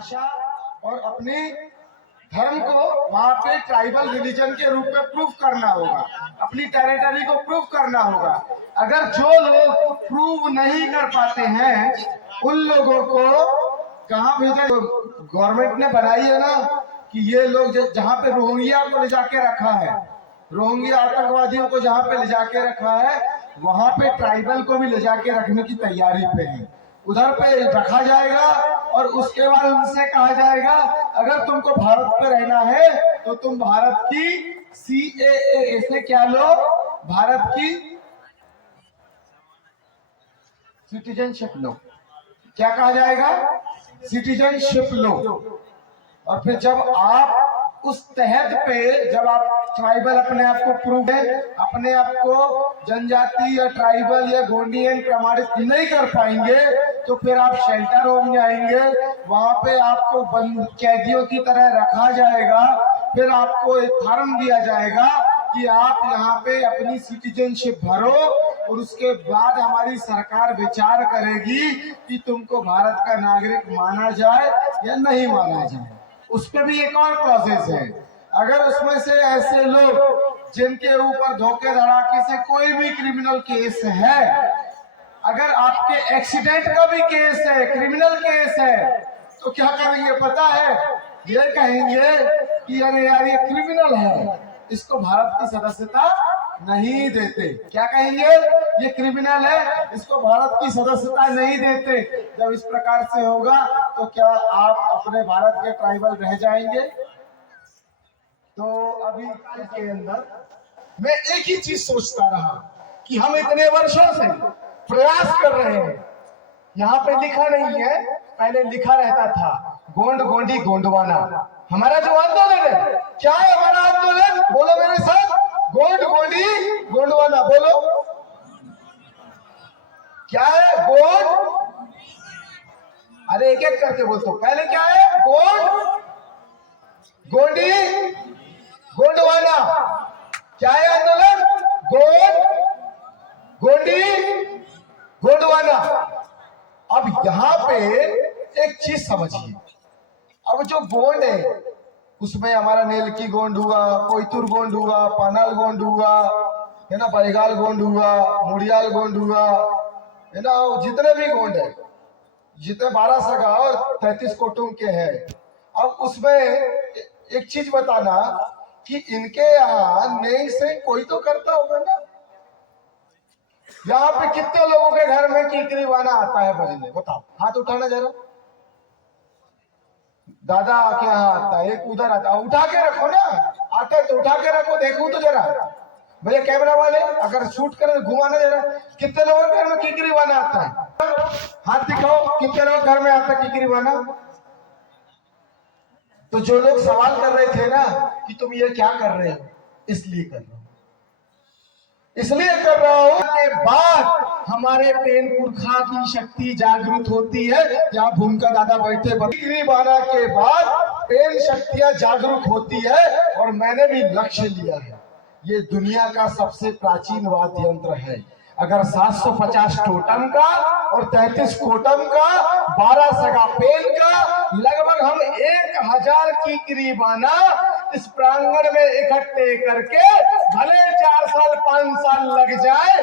भाषा और अपनी धर्म को वहाँ पे ट्राइबल रिलीजन के रूप में प्रूफ करना होगा, अपनी टेरिटरी को प्रूफ करना होगा। अगर जो लोग प्रूव नहीं कर पाते हैं उन लोगों को कहाँ भेजा? गवर्नमेंट ने बनाई है ना कि ये लोग जहाँ पे रोहिंग्या को ले जाके रखा है, रोहिंग्या आतंकवादियों को जहाँ पे ले जाके रखा है, वहां पे ट्राइबल को भी ले जाके रखने की तैयारी पे है। उधर पे रखा जाएगा और उसके बाद उनसे कहा जाएगा अगर तुमको भारत पे रहना है तो तुम भारत की CAA से क्या लो, भारत की सिटीजनशिप लो। क्या कहा जाएगा? सिटीजनशिप लो। और फिर जब आप उस तहत पे जब आप ट्राइबल अपने आप को प्रूव है, अपने आप को जनजाति या ट्राइबल या गोंडियन प्रमाणित नहीं कर पाएंगे तो फिर आप शेल्टर होम जाएंगे, वहां पे आपको बंद कैदियों की तरह रखा जाएगा। फिर आपको एक फॉर्म दिया जाएगा कि आप यहाँ पे अपनी सिटीजनशिप भरो और उसके बाद हमारी सरकार विचार करेगी कि तुमको भारत का नागरिक माना जाए या नहीं माना जाए। उस पर भी एक और प्रोसेस है। अगर उसमें से ऐसे लोग जिनके ऊपर धोखे धड़ाके से कोई भी क्रिमिनल केस है, अगर आपके एक्सीडेंट का भी केस है, क्रिमिनल केस है, तो क्या करेंगे पता है? ये कहेंगे कि अरे यार ये क्रिमिनल है, इसको भारत की सदस्यता नहीं देते। क्या कहेंगे? ये क्रिमिनल है, इसको भारत की सदस्यता नहीं देते। जब इस प्रकार से होगा तो क्या आप अपने भारत के ट्राइबल रह जाएंगे? तो अभी के अंदर मैं एक ही चीज सोचता रहा कि हम इतने वर्षों से प्रयास कर रहे हैं। यहाँ पे लिखा नहीं है, पहले लिखा रहता था गोंड गोंडी गोंडवाना। हमारा जो आंदोलन है, क्या है हमारा आंदोलन? बोलो मेरे साथ, गोंड गोंडी गोंडवाना। बोलो क्या है? गोंड, अरे एक एक करके बोलते। पहले क्या है? गोंड गोंडी गोंडवाना। क्या है आंदोलन? गोंड गोंडी गोंडवाना। अब यहाँ पे एक चीज समझिए, अब जो गोंड है उसमें हमारा नेलकी गोंड हुआ, कोयतुर गोंड हुआ, पानाल गोंड हुआ, है ना, बैगाल गोंड हुआ, मुड़ियाल गोंड हुआ, है ना, जितने भी गोंड है, जितने 12 सगा और 33 कुटुंब के हैं। अब उसमें एक चीज बताना कि इनके यहाँ नेंग से कोई तो करता होगा ना। यहाँ पे कितने लोगों के घर में कीकरी वाना आता है बजने? बताओ, हाथ उठाना जरा। दादा के यहाँ आता है, एक उधर आता है, उठा के रखो ना, आता है तो उठा के रखो, देखो तो जरा। भैया कैमरा वाले अगर शूट करे घुमाना जरा, कितने लोगों के घर में कीकरी वाना आता है? हाथ दिखाओ, कितने लोग घर में आता है कीकरी वाना? तो जो लोग सवाल कर रहे थे ना कि तुम ये क्या कर रहे हो, इसलिए कर रहा हूं, इसलिए कर रहा हूं के बाद हमारे पेन पुरखा की शक्ति जागृत होती है। यहाँ भूमिका दादा बैठे, कीकरी वाना के बाद पेन शक्तियां जागरूक होती है। और मैंने भी लक्ष्य लिया है, ये दुनिया का सबसे प्राचीन वाद्य यंत्र है। अगर 750 टोटम का और 33 कोटम का, 12 सगा पेन का, लगभग हम 1000 कीकरी वाना इस प्रांगण में इकट्ठे करके, भले 4 साल 5 साल लग जाए,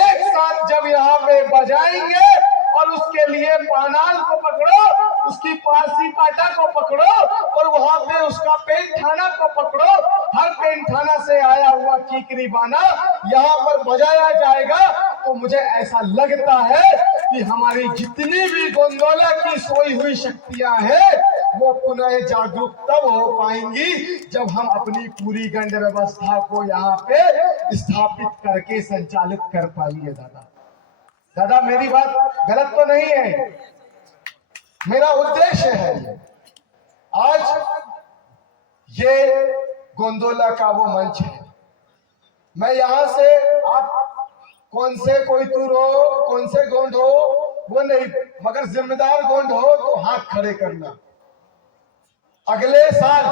एक साथ जब यहाँ पे बजाएंगे और उसके लिए पानाल को पकड़ो, उसकी पारसी पाटा को पकड़ो और वहां पे उसका पेन थाना को पकड़ो, हर पेन थाना से आया हुआ कीकरी वाना यहाँ पर बजाया जाएगा, तो मुझे ऐसा लगता है कि हमारी जितनी भी गोंदोला की सोई हुई शक्तियां हैं वो पुनः जागरूक तब हो पाएंगी जब हम अपनी पूरी गंड व्यवस्था को यहाँ पे स्थापित करके संचालित कर पाएंगे। दादा मेरी बात गलत तो नहीं है, मेरा उद्देश्य है ये। आज ये गोंदोला का वो मंच है। मैं यहां से आप कौन से कोई तूर हो, कौन से गोंड हो वो नहीं, मगर जिम्मेदार गोंड हो तो हाथ खड़े करना। अगले साल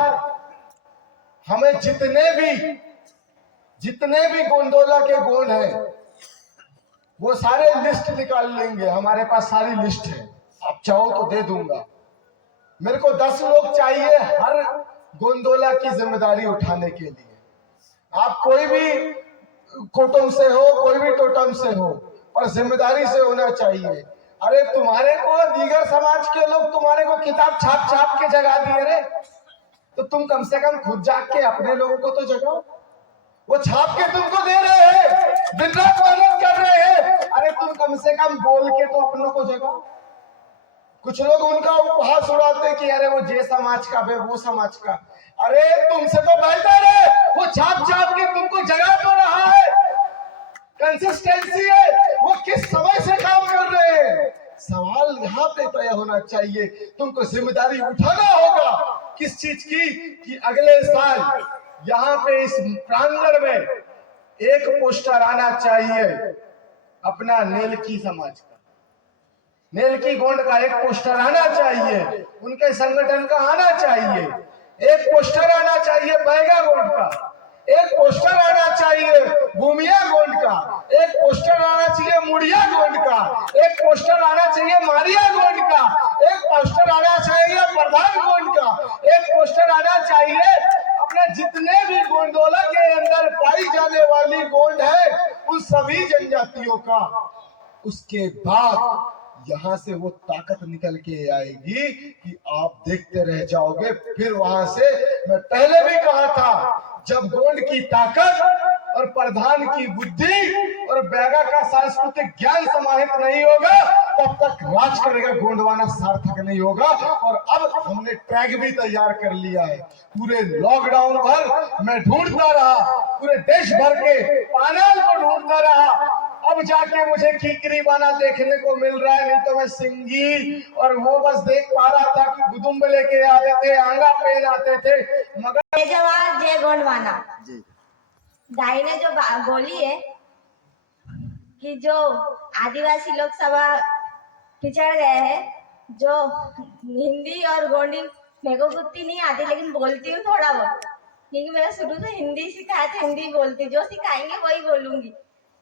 हमें जितने भी गोंडोला के गोंड हैं वो सारे लिस्ट निकाल लेंगे। हमारे पास सारी लिस्ट है, आप चाहो तो दे दूंगा। मेरे को 10 लोग चाहिए हर गोंदोला की जिम्मेदारी उठाने के लिए। आप कोई भी कुटुंब से हो, कोई भी टोटम से हो, पर जिम्मेदारी से होना चाहिए। अरे तुम्हारे को दीगर समाज के लोग तुम्हारे को किताब छाप छाप के जगा दिए रे, तो तुम कम से कम खुद जाग के अपने लोगों को तो जगाओ। वो छाप के तुमको दे रहे हैं, दिन रात मेहनत कर रहे हैं, अरे तुम कम से कम बोल के तो अपनों को जगाओ। कुछ लोग उनका उपहास उड़ाते कि अरे वो जे समाज का है, वो समाज का। अरे तुमसे तो बेहतर है, वो छाप छाप के तुमको जगा तो रहा है। कंसिस्टेंसी है, वो किस समय से काम कर रहे हैं। सवाल यहाँ पे तय होना चाहिए, तुमको जिम्मेदारी उठाना होगा किस चीज की, कि अगले साल यहाँ पे इस प्रांगण में एक पोस्टर आना चाहिए अपना नेलकी समाज का, नेलकी गोंड का एक पोस्टर आना चाहिए, उनके संगठन का आना चाहिए। एक पोस्टर आना चाहिए बैगा गोंड का, एक पोस्टर आना चाहिए भूमिया गोंड का, एक पोस्टर आना चाहिए मुड़िया गोंड का, एक पोस्टर आना चाहिए मारिया गोंड का, एक पोस्टर आना चाहिए प्रधान गोंड का, एक पोस्टर आना चाहिए अपने जितने भी गोंडोला के अंदर पाई जाने वाली गोंड है उन सभी जनजातियों का। उसके बाद यहाँ से वो ताकत निकल के आएगी कि आप देखते रह जाओगे। फिर वहां से, मैं पहले भी कहा था, जब गोंड की ताकत और प्रधान की बुद्धि और बैगा का सांस्कृतिक ज्ञान समाहित नहीं होगा तब तक राज करेगा गोंडवाना सार्थक नहीं होगा। और अब हमने ट्रैक भी तैयार कर लिया है। पूरे लॉकडाउन भर मैं ढूंढता रहा, पूरे देश भर के पैनल को ढूंढता रहा, अब जाके मुझे खीकरी बाना देखने को मिल रहा है, नहीं तो मैं सिंगी और वो बस देख पा रहा था कि गुदुम्ब लेके आते थे, आंगा पहन आते थे। मगर जय जवान जय गोंडवाना। दाई ने जो बोली है कि जो आदिवासी लोग सभा पिछड़ गए हैं, जो हिंदी और गोंडी मेरे को उतनी नहीं आती लेकिन बोलती हूँ थोड़ा बहुत, क्योंकि मेरा शुरू से हिंदी सिखाया था, हिंदी बोलती, जो सिखाएंगे वही बोलूंगी।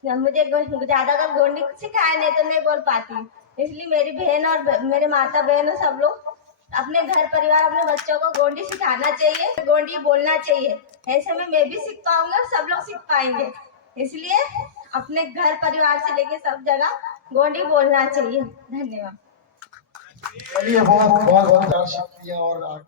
मुझे ज्यादा अगर गोंडी सिखाया नहीं तो नहीं बोल पाती, इसलिए मेरी बहन और मेरे माता बहन सब लोग अपने घर परिवार अपने बच्चों को गोंडी सिखाना चाहिए, गोंडी बोलना चाहिए। ऐसे में मैं भी सीख पाऊंगा, सब लोग सीख पाएंगे, इसलिए अपने घर परिवार से लेके सब जगह गोंडी बोलना चाहिए। धन्यवाद। चलिए, बहुत बहुत शुक्रिया। और